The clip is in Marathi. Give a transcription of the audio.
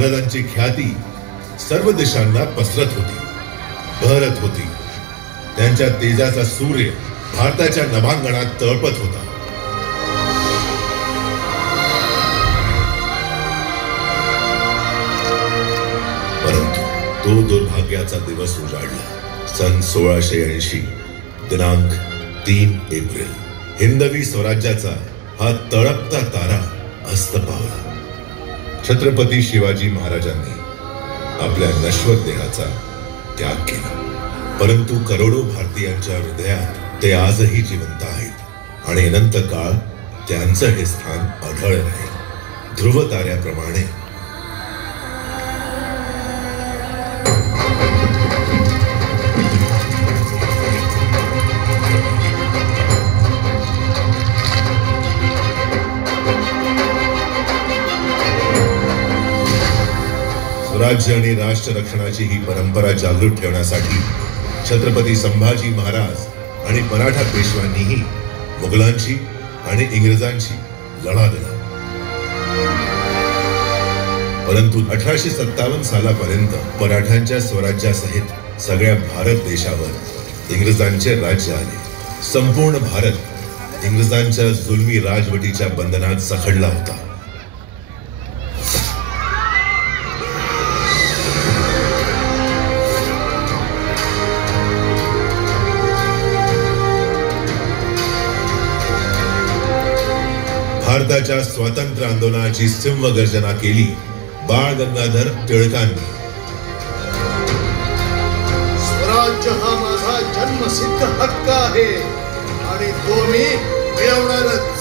महाराजांची ख्याती सर्व देशांना पसरत होती, बहरत होती. त्यांच्या तेजाचा सूर्य भारताच्या नभांगणात तळपत होता. परंतु तो दुर्भाग्याचा दिवस उजाडला. सन 1680 दिनांक 3 एप्रिल. हिंदवी स्वराज्याचा हा तळपता तारा अस्त पावला. छत्रपती शिवाजी महाराजांनी आपल्या नश्वर देहाचा त्याग केला. परंतु करोडो भारतीयांच्या हृदयात ते आजही जिवंत आहेत आणि अनंत काळ त्यांचं हे स्थान अढळ राहील, ध्रुव ताऱ्याप्रमाणे. स्वराज्य आणि राष्ट्र रक्षणाची ही परंपरा जागृत ठेवण्यासाठी छत्रपती संभाजी महाराज आणि मराठा पेशव्यांनीही मुघलांशी आणि इंग्रजांशी लढा दिला. परंतु 1857 सालापर्यंत मराठ्यांच्या स्वराज्यासहित सगळ्या भारत देशावर इंग्रजांचे राज्य आले. संपूर्ण भारत इंग्रजांच्या जुलमी राजवटीच्या बंधनात सखडला होता. भारताच्या स्वातंत्र्य आंदोलनाची सिंह गर्जना केली बाळ गंगाधर टिळकांनी. स्वराज्य हा माझा जन्मसिद्ध हक्क आहे आणि तो मी मिळवणारच.